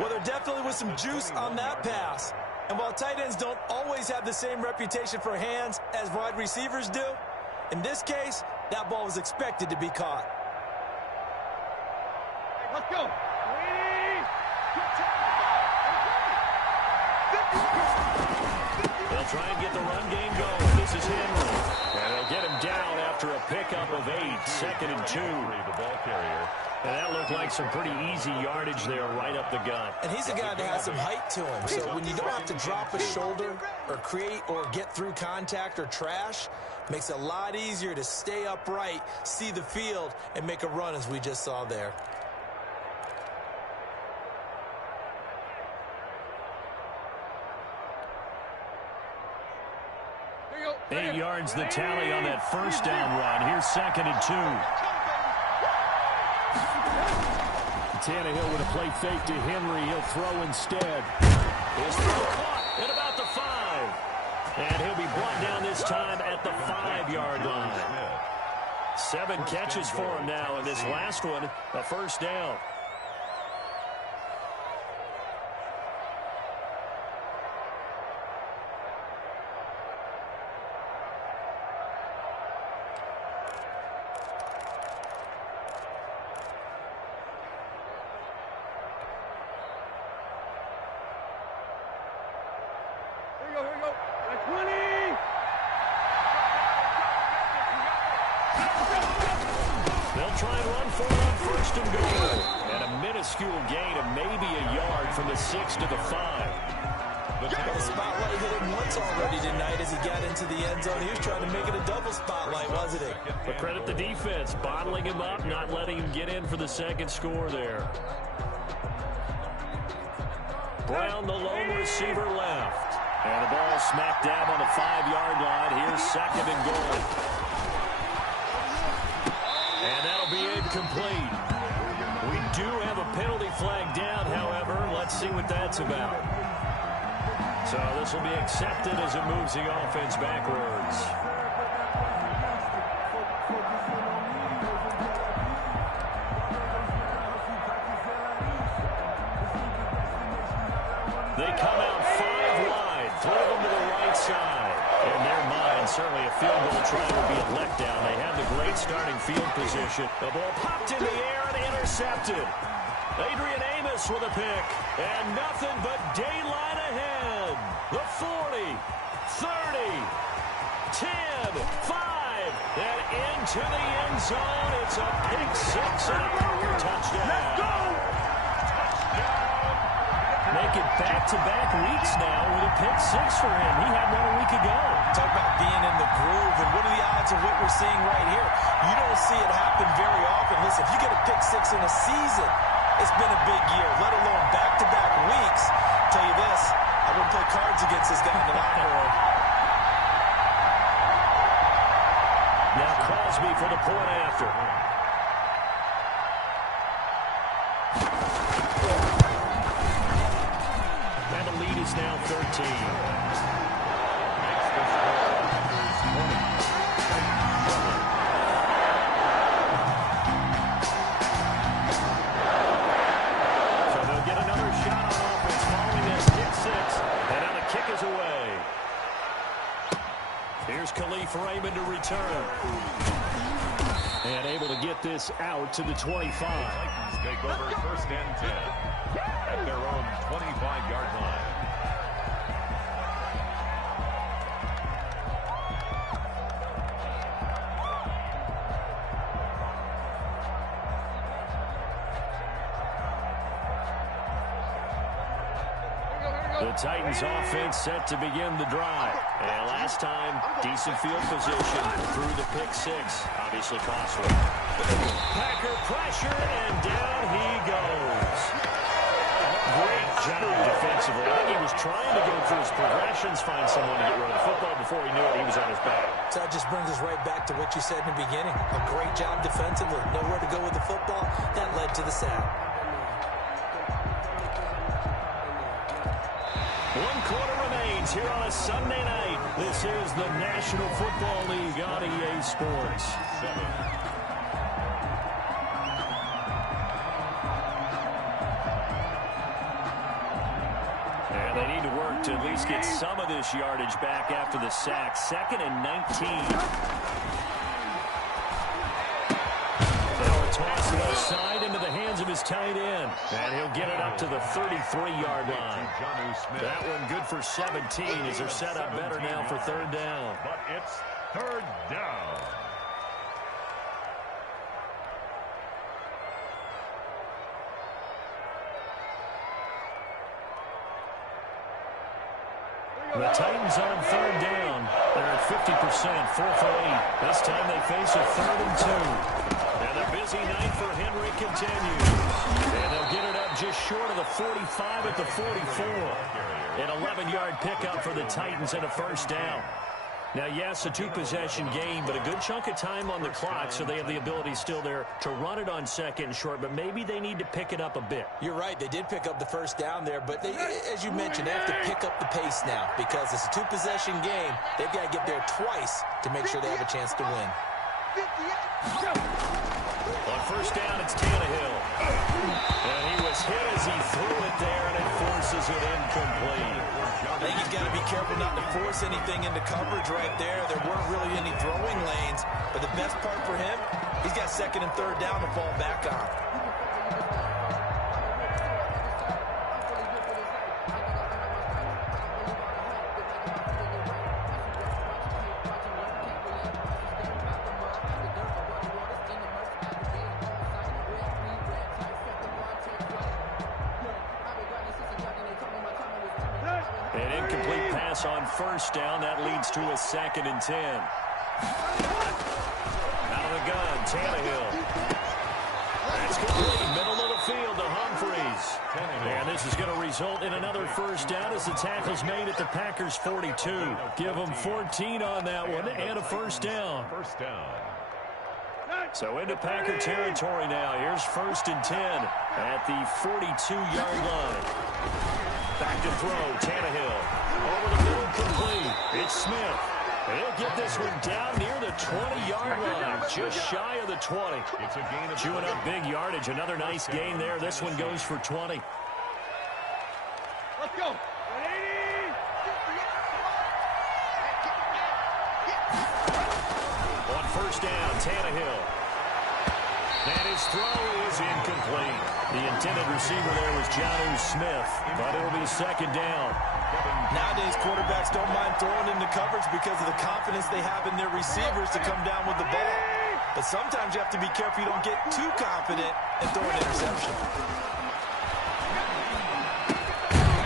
Well, there definitely was some juice on that pass. And while tight ends don't always have the same reputation for hands as wide receivers do, in this case, that ball was expected to be caught. Hey, let's go. They'll try and get the run game going. This is Henry. And they'll get him down after a pickup of 8, 2nd and 2. The ball carrier. And that looked like some pretty easy yardage there right up the gut. And he's a guy that has some height to him. So when you don't have to drop a shoulder or create or get through contact or trash, makes it a lot easier to stay upright, see the field, and make a run as we just saw there. Eight yards the tally on that first down run. Here's 2nd and 2. Tannehill with a play fake to Henry. He'll throw instead. His throw caught at about the 5. And he'll be brought down this time at the 5-yard line. 7 catches for him now, and this last one, a first down. From the 6 to the 5. The spotlight hit him once already tonight as he got into the end zone. He was trying to make it a double spotlight, wasn't he? But credit the defense, bottling him up, not letting him get in for the second score there. Brown, the lone receiver, left. And the ball smack dab on the 5-yard line. Here's 2nd and goal. And that'll be incomplete. We do have a penalty flag down, however. Let's see what that's about. So this will be accepted as it moves the offense backwards. They come out 5 wide, throw them to the right side. In their mind, certainly a field goal try would be a letdown. They had the great starting field position. The ball popped in the air and intercepted. Adrian Amos with a pick, and nothing but daylight ahead. The 40, 30, 10, 5, and into the end zone. It's a pick 6 and a power touchdown. Let's go! Make it back-to-back weeks now with a pick 6 for him. He had one a week ago. Talk about being in the groove, and what are the odds of what we're seeing right here? You don't see it happen very often. Listen, if you get a pick 6 in a season, it's been a big year, let alone back-to-back weeks. I'll tell you this, I wouldn't play cards against this guy in the now 13. Makes the score Packers 20. So they'll get another shot on offense following that pick six. And now the kick is away. Here's Khalif Raymond to return. And able to get this out to the 25. Titans take over 1st and 10 at their own 25-yard line. The Titans offense set to begin the drive. And last time, decent field position through the pick six. Obviously costly. Packer pressure, and down he goes. Great job defensively. I think he was trying to go through his progressions, find someone to get rid of the football. Before he knew it, he was on his back. So that just brings us right back to what you said in the beginning. A great job defensively. Nowhere to go with the football. That led to the sack. 1 quarter remains here on a Sunday night. This is the National Football League on EA Sports. 7. And they need to work to at least get some of this yardage back after the sack. 2nd and 19. Toss left side into the hands of his tight end. And he'll get it up to the 33-yard line. That one good for 17 as they're set up better now for 3rd down. But it's 3rd down. The Titans on 3rd down. They're at 50%, 4 for 8. This time they face a 3rd and 2. And the busy night for Henry continues. And they'll get it up just short of the 45 at the 44. An 11-yard pickup for the Titans and a 1st down. Now, yes, a 2-possession game, but a good chunk of time on the clock, so they have the ability still there to run it on 2nd and short, but maybe they need to pick it up a bit. You're right. They did pick up the 1st down there, but they, as you mentioned, they have to pick up the pace now because it's a 2-possession game. They've got to get there twice to make sure they have a chance to win. On 1st down, it's Tannehill. And he was hit as he threw it there, and it forces it incomplete. I think he's got to be careful not to force anything into coverage right there. There weren't really any throwing lanes, but the best part for him, he's got 2nd and 3rd down to fall back on. An incomplete pass on 1st down. That leads to a 2nd and 10. Out of the gun, Tannehill. That's complete. Middle of the field to Humphreys. And this is going to result in another 1st down as the tackle's made at the Packers' 42. Give them 14 on that one and a 1st down. 1st down. So into Packer territory now. Here's 1st and 10 at the 42-yard line. Back to throw, Tannehill. Over the middle, complete. It's Smith. He'll get this one down near the 20-yard line, just shy of the 20. It's a gain of Chewing up big yardage. Another nice gain there. This one goes for 20. Let's go. 180. On 1st down, Tannehill. And his throw is incomplete. The intended receiver there was Jonnu Smith, but it'll be 2nd down. Nowadays, quarterbacks don't mind throwing into coverage because of the confidence they have in their receivers to come down with the ball. But sometimes you have to be careful you don't get too confident and throw an interception.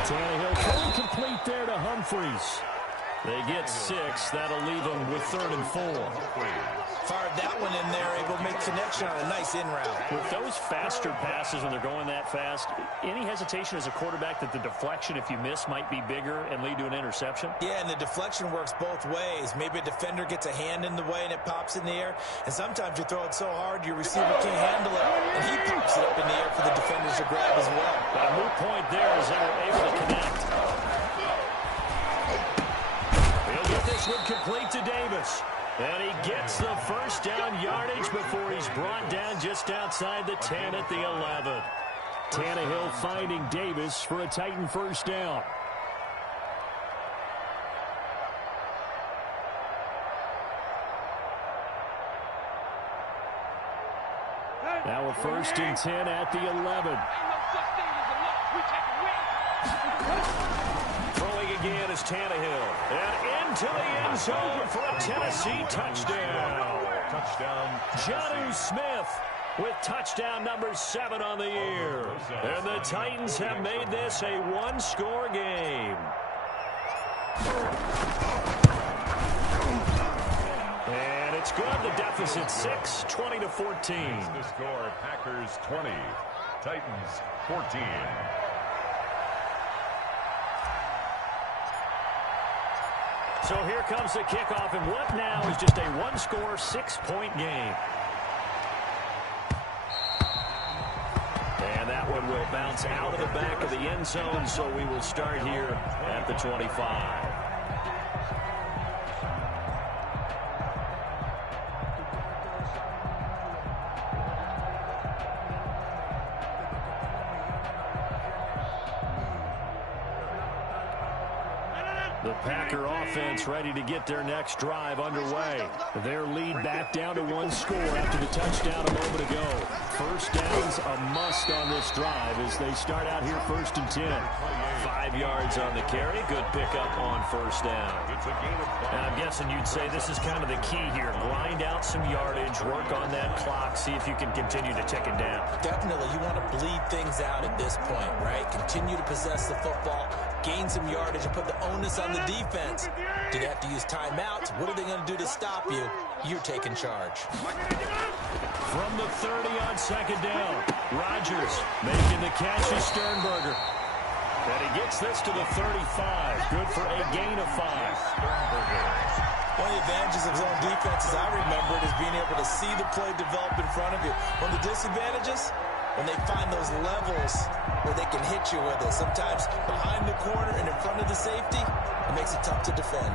Tannehill throwing complete there to Humphreys. They get 6. That'll leave them with 3rd and 4. Fired that one in there, able to make connection on a nice in route. With those faster passes when they're going that fast, any hesitation as a quarterback that the deflection, if you miss, might be bigger and lead to an interception? Yeah, and the deflection works both ways. Maybe a defender gets a hand in the way and it pops in the air. And sometimes you throw it so hard your receiver can't handle it, and he pops it up in the air for the defenders to grab as well. But a moot point there as they were able to connect. This would complete to Davis. And he gets the first down yardage before he's brought down just outside the 10 at the 11. Tannehill finding Davis for a Titan first down. Now a 1st and 10 at the 11. Throwing again is Tannehill. And into the end zone for a Tennessee touchdown. Touchdown. Jonnu Smith with touchdown number 7 on the year. And the Titans have made this a one-score game. And it's good. The deficit 6, 20-14. The score, Packers 20, Titans 14. So here comes the kickoff, and what now is just a one-score, 6-point game. And that one will bounce out of the back of the end zone, so we will start here at the 25. The Packer offense ready to get their next drive underway. Their lead back down to 1 score after the touchdown a moment ago. First down's a must on this drive as they start out here 1st and 10. 5 yards on the carry. Good pickup on first down. And I'm guessing you'd say this is kind of the key here. Grind out some yardage, work on that clock, see if you can continue to tick it down. Definitely. You want to bleed things out at this point, right? Continue to possess the football, gain some yardage, and put the onus on the defense. Do they have to use timeouts? What are they going to do to stop you? You're taking charge. From the 30 on 2nd down, Rodgers making the catch is Sternberger. And he gets this to the 35. Good for a gain of 5. One of the advantages of zone defense, as I remember it, is being able to see the play develop in front of you. One of the disadvantages, when they find those levels where they can hit you with it. Sometimes behind the corner and in front of the safety, it makes it tough to defend.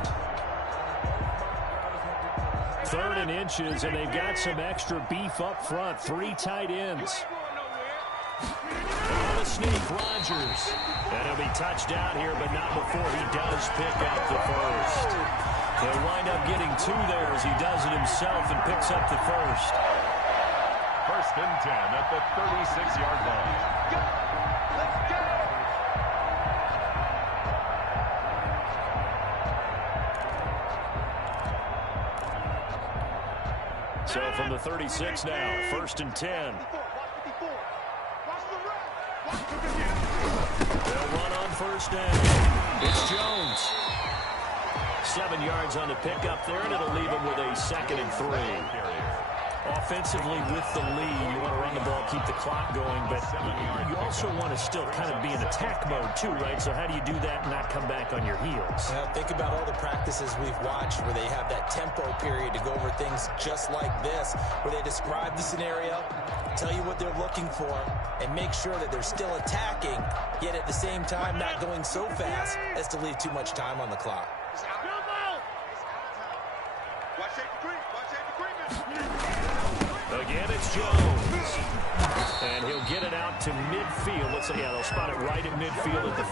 3rd and inches, and they've got some extra beef up front. 3 tight ends. On the sneak, Rodgers. And he'll be touched down here, but not before he does pick up the first. He'll wind up getting 2 there as he does it himself and picks up the first. 1st and 10 at the 36-yard line. Let's go! So from the 36 now, 1st and 10. They'll run on first down. It's Jones. 7 yards on the pickup there, and it'll leave him with a 2nd and 3. Offensively with the lead, you want to run the ball, keep the clock going, but you also want to still kind of be in attack mode too, right? So how do you do that and not come back on your heels? Think about all the practices we've watched where they have that tempo period to go over things just like this, where they describe the scenario, tell you what they're looking for, and make sure that they're still attacking, yet at the same time not going so fast as to leave too much time on the clock. Again, it's Jones. And he'll get it out to midfield. Let's say, yeah, they'll spot it right at midfield at the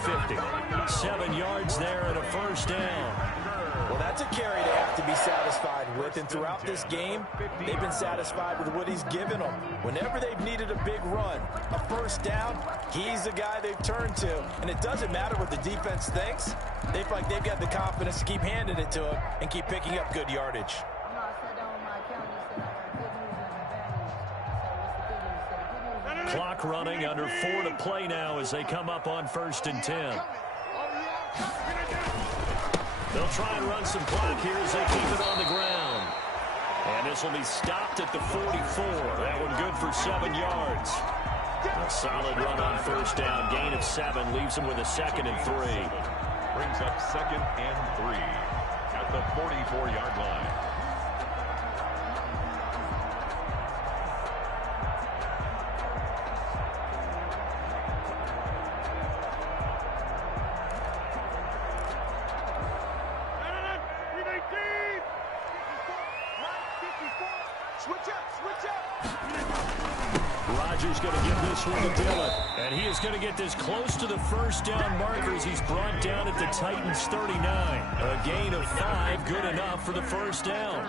50. 7 yards there and a first down. Well, that's a carry they have to be satisfied with, and throughout this game, they've been satisfied with what he's given them. Whenever they've needed a big run, a first down, he's the guy they've turned to. And it doesn't matter what the defense thinks. They feel like they've got the confidence to keep handing it to him and keep picking up good yardage. Clock running, under 4 to play now as they come up on 1st and 10. They'll try and run some clock here as they keep it on the ground. And this will be stopped at the 44. That one good for 7 yards. A solid run on first down. Gain of 7 leaves him with a 2nd and 3. Brings up 2nd and 3 at the 44-yard line. Rodgers going to give this one to Dillon. And he is going to get this close to the first down markers. He's brought down at the Titans 39. A gain of 5, good enough for the first down.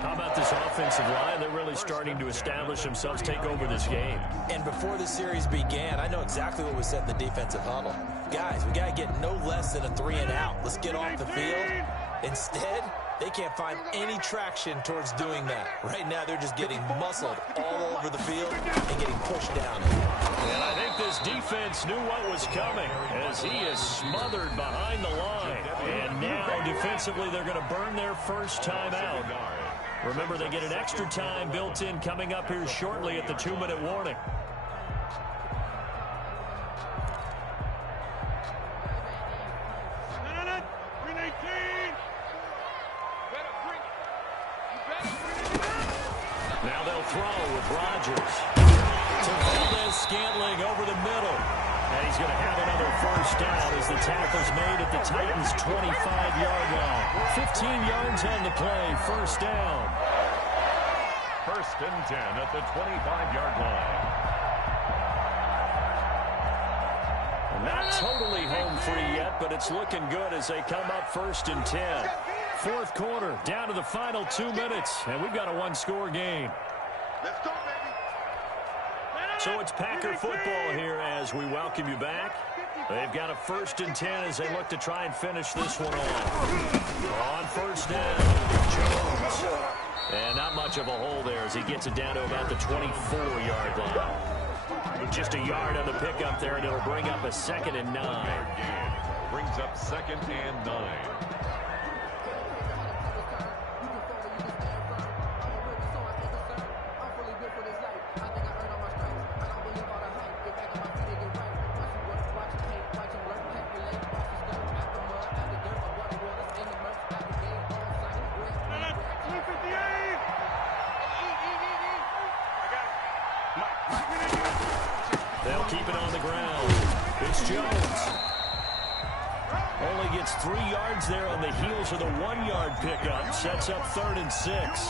How about this offensive line? They're really starting to establish themselves, take over this game. And before the series began, I know exactly what was said in the defensive huddle. Guys, we got to get no less than a 3 and out. Let's get off the field. Instead, they can't find any traction towards doing that. Right now, they're just getting muscled all over the field and getting pushed down. And I think this defense knew what was coming as he is smothered behind the line. And now, defensively, they're going to burn their first time out. Remember, they get an extra time built in coming up here shortly at the 2-minute warning. Now they'll throw with Rodgers. To Valdez-Scantling over the middle. And he's going to have another first down as the tackle's made at the Titans' 25-yard line. 15 yards on the play, first down. First and 10 at the 25-yard line. Not totally home free yet, but it's looking good as they come up first and 10. Fourth quarter, down to the final 2 minutes, and we've got a one-score game. Let's go, baby. So it's Packer football here as we welcome you back. They've got a first and 10 as they look to try and finish this one off. On first down, Jones. And not much of a hole there as he gets it down to about the 24-yard line. Just a yard on the pickup there, and it'll bring up a 2nd and 9. Brings up 2nd and 9. They'll keep it on the ground. It's Jones. Only gets 3 yards there on the heels of the 1-yard pickup. Sets up 3rd and 6.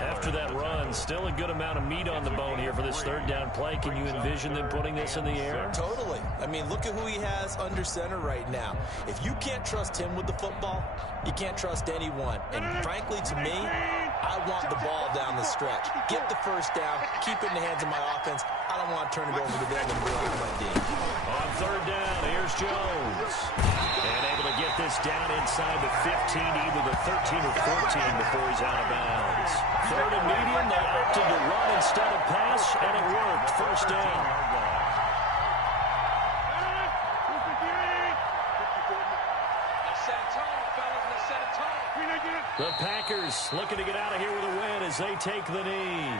After that run, still a good amount of meat on the bone here for this third down play. Can you envision them putting this in the air? Totally. I mean, look at who he has under center right now. If you can't trust him with the football, you can't trust anyone. And frankly, to me, I want the ball down the stretch. Get the first down. Keep it in the hands of my offense. I don't want to turn it over to them and rely on my D. On third down, here's Jones. And able to get this down inside the 15, either the 13 or 14 before he's out of bounds. Third and medium, they opted to run instead of pass, and it worked. First down. The Packers looking to get out of here with a win as they take the knee.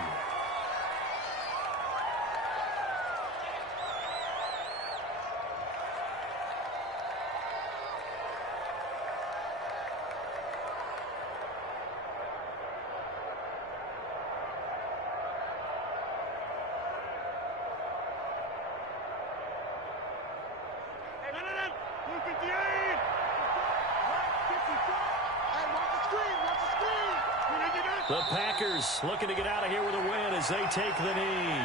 The Packers looking to get out of here with a win as they take the knee.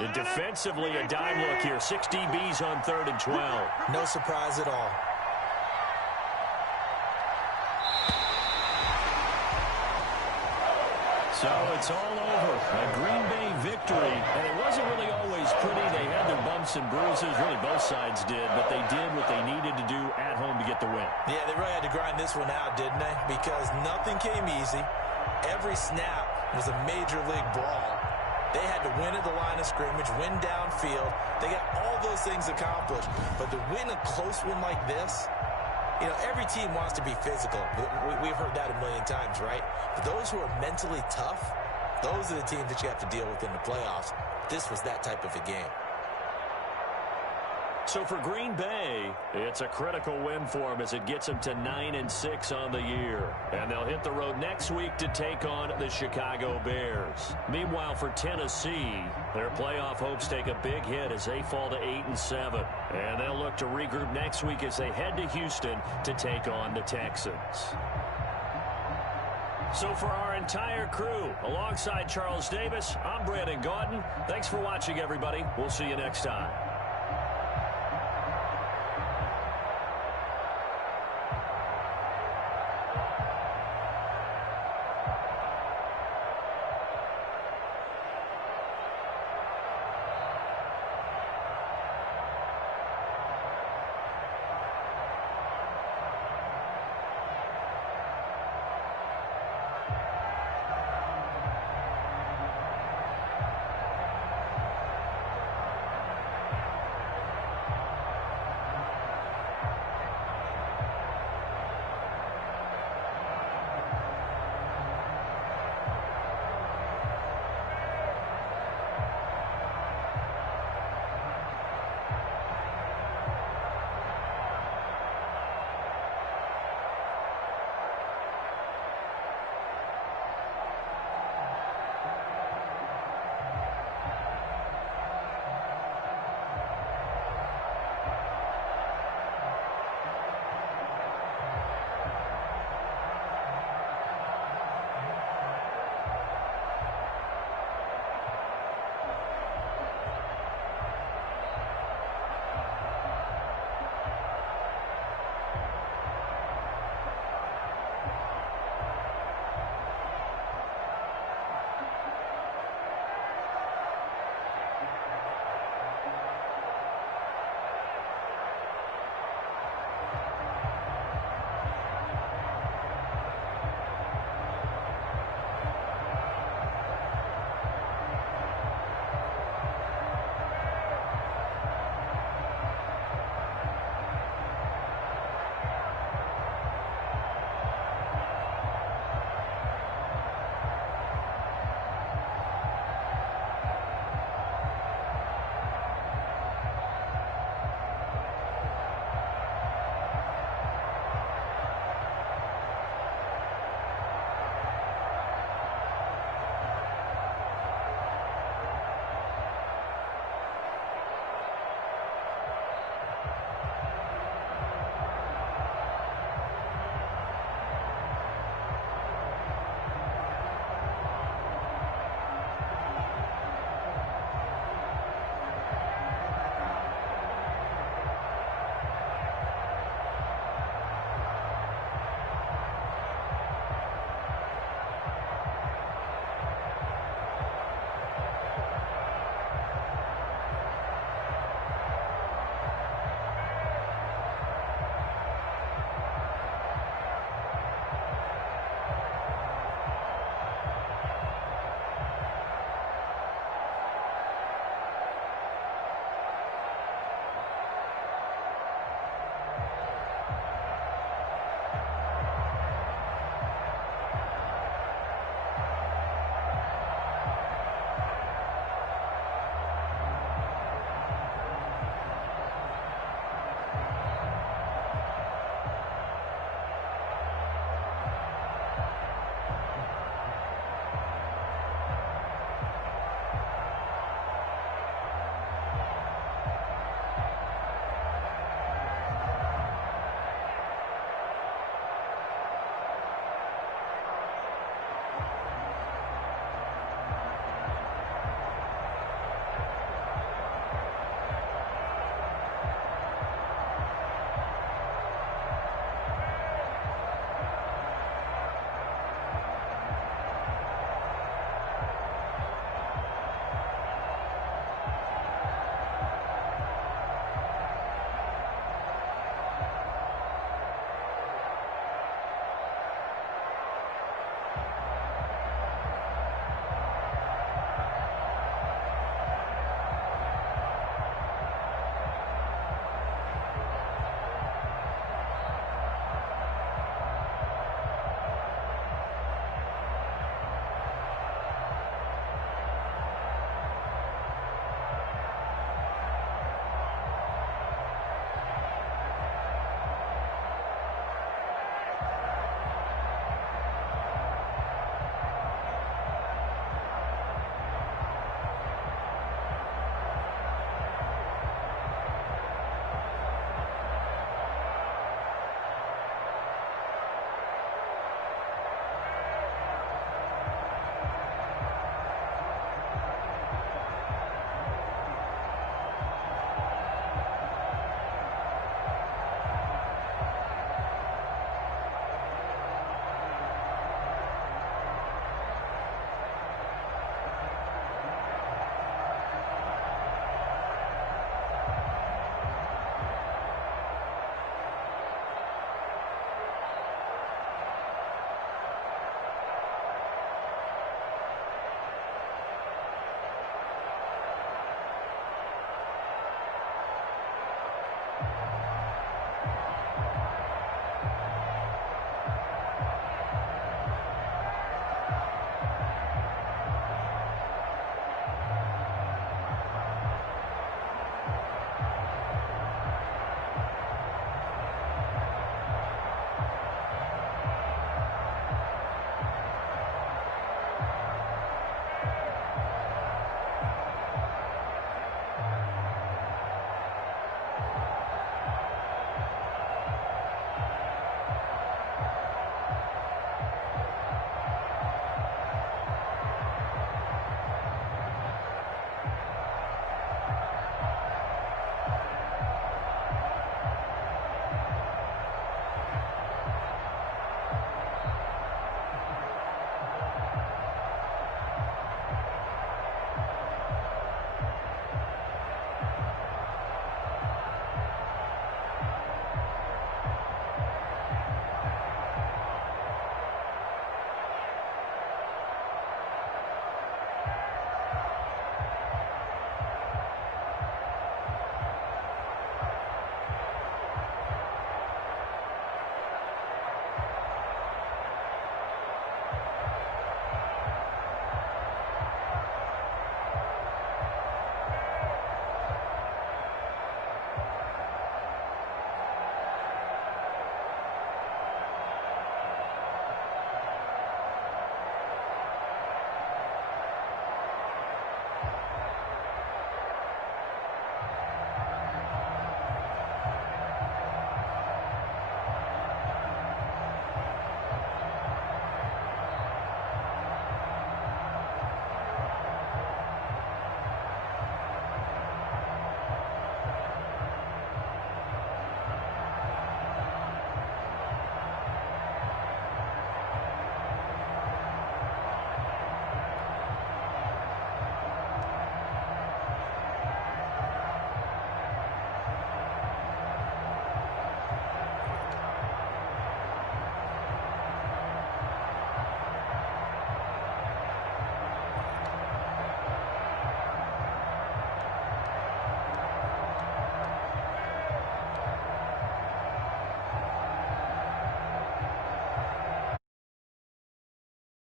And defensively, a dime look here. 6 DBs on 3rd and 12. No surprise at all. So it's all over. A Green Bay victory. And it wasn't really always pretty. They had their bumps and bruises. Really, both sides did. But they did what they needed to do at home to get the win. Yeah, they really had to grind this one out, didn't they? Because nothing came easy. Every snap was a major league brawl. They had to win at the line of scrimmage, win downfield. They got all those things accomplished. But to win a close one like this, you know, every team wants to be physical. We've heard that a million times, right? But those who are mentally tough, those are the teams that you have to deal with in the playoffs. This was that type of a game. So for Green Bay, it's a critical win for them as it gets them to 9-6 on the year. And they'll hit the road next week to take on the Chicago Bears. Meanwhile, for Tennessee, their playoff hopes take a big hit as they fall to 8-7. And they'll look to regroup next week as they head to Houston to take on the Texans. So for our entire crew, alongside Charles Davis, I'm Brandon Gaudin. Thanks for watching, everybody. We'll see you next time.